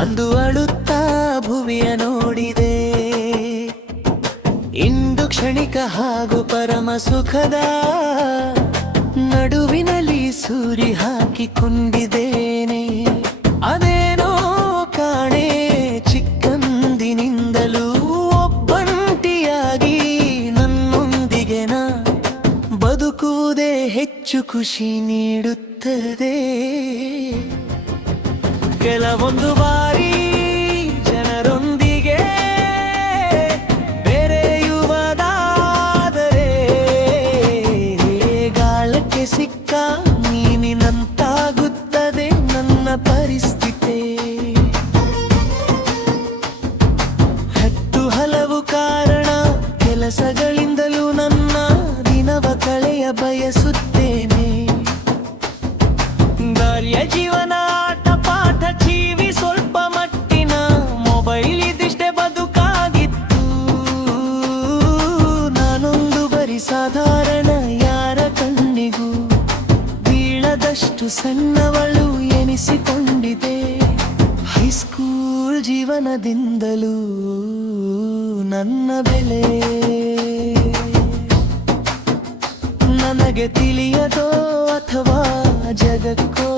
ಅಂದು ಅಳುತ್ತಾ ಭುವಿಯ ನೋಡಿದೆ. ಇಂದು ಕ್ಷಣಿಕ ಹಾಗೂ ಪರಮ ಸುಖದ ನಡುವಿನಲ್ಲಿ ಸೂರಿ ಹಾಕಿಕೊಂಡಿದ್ದೇನೆ. ಅದೇನೋ ಕಾಣೆ ಚಿಕ್ಕಂದಿನಿಂದಲೂ ಒಬ್ಬಂಟಿಯಾಗಿ ನನ್ನೊಂದಿಗೆ ನಾ ಬದುಕುವುದೇ ಹೆಚ್ಚು ಖುಷಿ ನೀಡುತ್ತದೆ. ಕೆಲವೊಂದು ಬಾರಿ ಜನರೊಂದಿಗೆ ಬೆರೆಯುವುದಾದರೆ ಗಾಳಕ್ಕೆ ಸಿಕ್ಕ ಮೀನಿನಂತಾಗುತ್ತದೆ ನನ್ನ ಪರಿಸ್ಥಿತಿ. ಹತ್ತು ಹಲವು ಕಾರಣ ಕೆಲಸಗಳಿಂದಲೂ ನನ್ನ ದಿನವ ಕಳೆಯ ಬಯಸುತ್ತೇನೆ. ದಾರಿಯ ಜೀವನ ಆಟ ಪಾಠ ಜೀವಿ ಸ್ವಲ್ಪ ಮಟ್ಟಿನ ಮೊಬೈಲ್ ಇದಿಷ್ಟೇ ಬದುಕಾಗಿತ್ತು. ನಾನೊಂದು ಬರಿ ಸಾಧಾರಣ, ಯಾರ ಕಣ್ಣಿಗೂ ಬೀಳದಷ್ಟು ಸಣ್ಣವಳು ಎನಿಸಿಕೊಂಡಿದೆ. ಹೈಸ್ಕೂಲ್ ಜೀವನದಿಂದಲೂ ನನ್ನ ಬೆಲೆ ನನಗೆ ತಿಳಿಯದೋ ಅಥವಾ ಜಗಕ್ಕೋ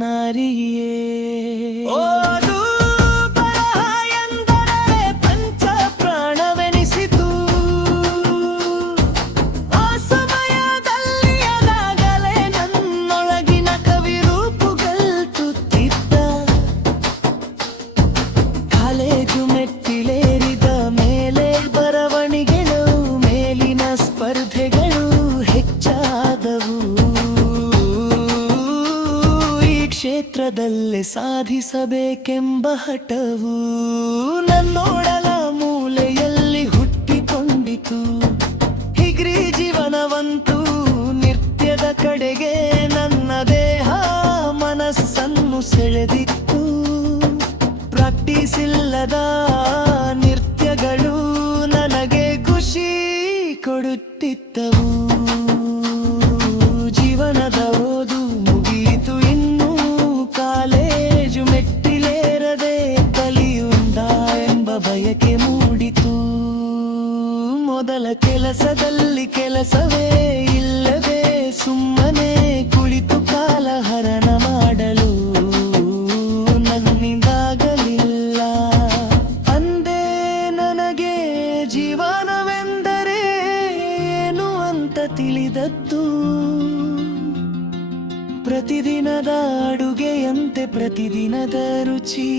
ನಾರಿಯೇ. ಓದು ಬರಹ ಎಂದರೆ ಪಂಚ ಪ್ರಾಣವೆನಿಸಿತು. ಆ ಸಮಯದಲ್ಲಿ ಅದಾಗಲೇ ನನ್ನೊಳಗಿನ ಕವಿರೂಪುಗಲ್ತುತ್ತಿದ್ದ. ಕಾಲೇಜು ಮೆಟ್ಟಿಲೇರಿದ ಮೇಲೆ ಬರವಣಿಗೆಗಳು, ಮೇಲಿನ ಸ್ಪರ್ಧೆಗಳು ಹೆಚ್ಚಾದವು. ಈ ಕ್ಷೇತ್ರದಲ್ಲೇ ಸಾಧಿಸಬೇಕೆಂಬ ಹಠವು ನನ್ನೊಡಲ ಮೂಲೆಯಲ್ಲಿ ಹುಟ್ಟಿಕೊಂಡಿತು. ಹಿಗ್ರಿ ಜೀವನವಂತೂ ನೃತ್ಯದ ಕಡೆಗೆ ನನ್ನ ದೇಹ ಮನಸ್ಸನ್ನು ಸೆಳೆದಿತ್ತು. ಪ್ರಾಕ್ಟೀಸ್ ಇಲ್ಲದ ನೃತ್ಯಗಳು ನನಗೆ ಖುಷಿ ಕೊಡುತ್ತಿದ್ದವು. ಜೀವನದ ಓದು ಮುಗಿಯಿತು, ಇನ್ನೂ ಕಾಲೇಜು ಮೆಟ್ಟಿಲೇರದೆ ಕಲಿಯುಂದ ಎಂಬ ಬಯಕೆ ಮೂಡಿತು. ಮೊದಲ ಕೆಲಸದಲ್ಲಿ ಕೆಲಸವೇ ಇಲ್ಲವೇ ಸುಮ್ಮನೆ ಕುಳಿತು ಕಾಲ ಹರಣ ಮಾಡಲು ನನ್ನಿಂದಾಗಲಿಲ್ಲ. ಅಂದೇ ನನಗೆ ಜೀವನವೆಂದರೇನು ಅಂತ ತಿಳಿದದ್ದು. ಪ್ರತಿದಿನದ ಅಡುಗೆಯಂತೆ ಪ್ರತಿದಿನದ ರುಚಿ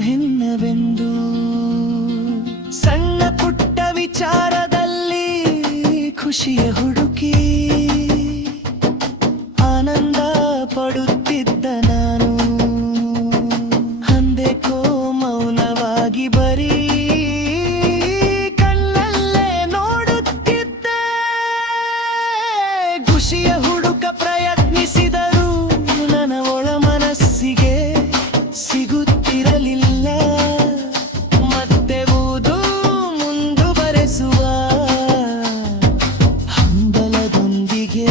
ಭಿನ್ನವೆಂದು. ಸಣ್ಣ ಪುಟ್ಟ ವಿಚಾರದಲ್ಲಿ ಖುಷಿಯ ಹುಡುಕಿ ಆನಂದ ಪಡುತ್ತಿದ್ದ ನಾನು ಅಂದೆಕೋ ಮೌನವಾಗಿ ಬರೀ ಕಣ್ಣಲ್ಲೇ ನೋಡುತ್ತಿದ್ದೆ. ಖುಷಿಯ ಹುಡುಕ ಪ್ರಯತ್ನಿಸಿದರೂ ನನ್ನ ಒಳ ಮನಸ್ಸಿಗೆ ಸಿಗುತ್ತಿರಲಿಲ್ಲ. ಮತ್ತೆ ಓದು ಮುಂದುವರೆಸುವ ಹಂಬಲದೊಂದಿಗೆ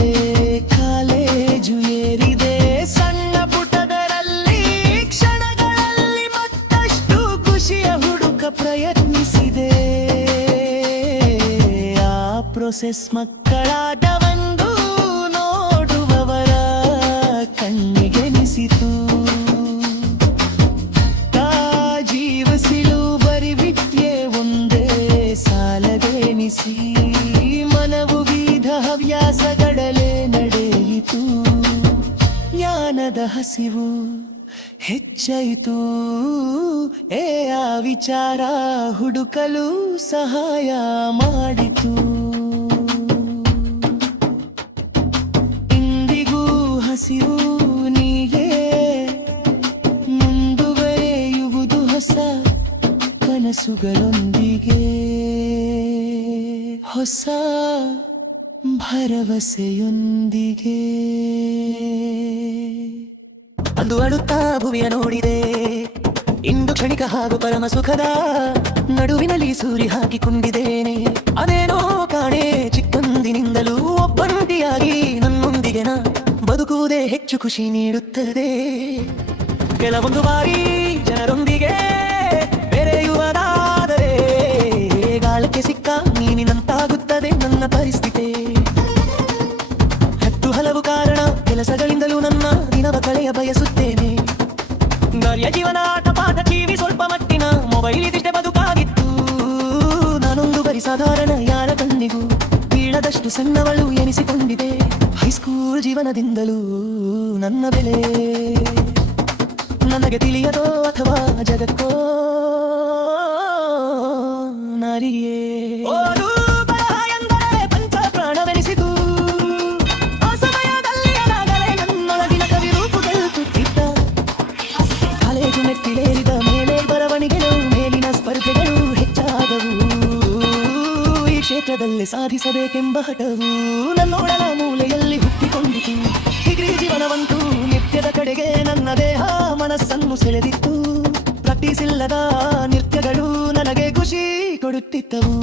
ಕಾಲೇಜು ಏರಿದೆ. ಸಣ್ಣ ಪುಟದರಲ್ಲಿ ಕ್ಷಣಗಳಲ್ಲಿ ಮತ್ತಷ್ಟು ಖುಷಿಯ ಹುಡುಕ ಪ್ರಯತ್ನಿಸಿದೆ. ಆ ಪ್ರೊಸೆಸ್ ಮಕ್ಕಳಾಟವೆಂದು ನೋಡುವವರ ಕಣ್ಣಿಗೆನಿಸಿತು. ಜೀವಸಿಲು ಬರಿ ವಿದ್ಯೆ ಒಂದೇ ಸಾಲದೆನಿಸಿ ಮನವು ವಿಧ ಹವ್ಯಾಸಗಳೇ ನಡೆಯಿತು. ಜ್ಞಾನದ ಹಸಿವು ಹೆಚ್ಚಾಯಿತು. ಆ ವಿಚಾರ ಹುಡುಕಲು ಸಹಾಯ ಮಾಡಿತು. ಇಂದಿಗೂ ಹಸಿವು ನೀಗೆ ಮುಂದುವರೆಯುವುದು ಹೊಸ ಕನಸುಗಳೊಂದಿಗೆ, ಹೊಸ ಭರವಸೆಯೊಂದಿಗೆ. ಅಂದು ಅಳುತ್ತಾ ಭುವಿಯ ನೋಡಿದೆ. ಇಂದು ಕ್ಷಣಿಕ ಹಾಗೂ ಪರಮ ಸುಖದ ನಡುವಿನಲ್ಲಿ ಸೂರಿ ಹಾಕಿಕೊಂಡಿದ್ದೇನೆ. ಅದೇನೋ ಕಾಣೆ ಚಿಕ್ಕಂದಿನಿಂದಲೂ ಒಬ್ಬಂಟಿಯಾಗಿ ನನ್ನ ಖುಷಿ ನೀಡುತ್ತದೆ. ಕೆಲವೊಂದು ಬಾರಿ ಜನರೊಂದಿಗೆ ಬೆರೆಯುವುದಾದರೆ ಗಾಳಕ್ಕೆ ಸಿಕ್ಕ ಮೀನಿನಂತಾಗುತ್ತದೆ ನನ್ನ ಪರಿಸ್ಥಿತಿ. ಹತ್ತು ಹಲವು ಕಾರಣ ಕೆಲಸಗಳಿಂದಲೂ ನನ್ನ ದಿನವ ಕಳೆಯ ಬಯಸುತ್ತೇನೆ. ಗಾರ್ಯ ಜೀವನ ಆಟ ಪಾಠ ಟಿವಿ ಸ್ವಲ್ಪ ಮಟ್ಟಿನ ಮೊಬೈಲ್ ಇದಿಷ್ಟೇ ಬದುಕಾಗಿತ್ತು. ನಾನೊಂದು ಬರಿ ಸಾಧಾರಣ ಯಾರ ಕಣ್ಣಿಗೂ ಬೀಳದಷ್ಟು ಸಣ್ಣವಳು ಎನಿಸಿಕೊಂಡಿದೆ. ಹೈಸ್ಕೂಲ್ ಜೀವನದಿಂದಲೂ ನನ್ನ ಬೆಲೆ ನನಗೆ ತಿಳಿಯದೋ ಅಥವಾ ಜಗಕ್ಕೋ ನಾರಿಯೇ. ಓದು ಬರಹ ಎಂದರೆ ಪಂಚ ಪ್ರಾಣವೆನಿಸಿತು. ಆ ಸಮಯದಲ್ಲಿ ಅನಾಗಲೇ ನನ್ನೊಳಗಿನ ಕವಿ ರೂಪುಗೊಳ್ಳುತ್ತಿದ್ದ. ಕಾಲೇಜು ಮೆಟ್ಟಿಲೇರಿದ ಮೇಲೆ ಬರವಣಿಗೆಗಳು ಮೇಲಿನ ಸ್ಪರ್ಧೆಗಳು ಹೆಚ್ಚಾದವು. ಈ ಕ್ಷೇತ್ರದಲ್ಲಿ ಸಾಧಿಸಬೇಕೆಂಬ ಹಠವು ನನ್ನೊಡಲ ಮೂಲೆಯಲ್ಲಿ ಹುಟ್ಟಿಕೊಂಡಿತು. ಡಿಗ್ರಿ ಜೀವನವಂತೂ ನಿತ್ಯದ ಕಡೆಗೆ ನನ್ನ ದೇಹ ಮನಸ್ಸನ್ನು ಸೆಳೆದಿತ್ತು. ಪ್ರಾಕ್ಟೀಸ್ ಇಲ್ಲದ ನೃತ್ಯಗಳು ನನಗೆ ಖುಷಿ ಕೊಡುತ್ತಿದ್ದವು.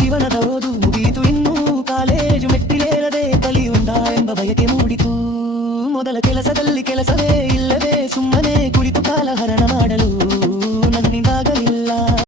ಜೀವನದ ಓದು ಮುಗಿಯಿತು, ಇನ್ನೂ ಕಾಲೇಜು ಮೆಟ್ಟಿಲೇರದೆ ಕಲಿಯುಂಡ ಎಂಬ ಬಯಕೆ ಮೂಡಿತು. ಮೊದಲ ಕೆಲಸದಲ್ಲಿ ಕೆಲಸವೇ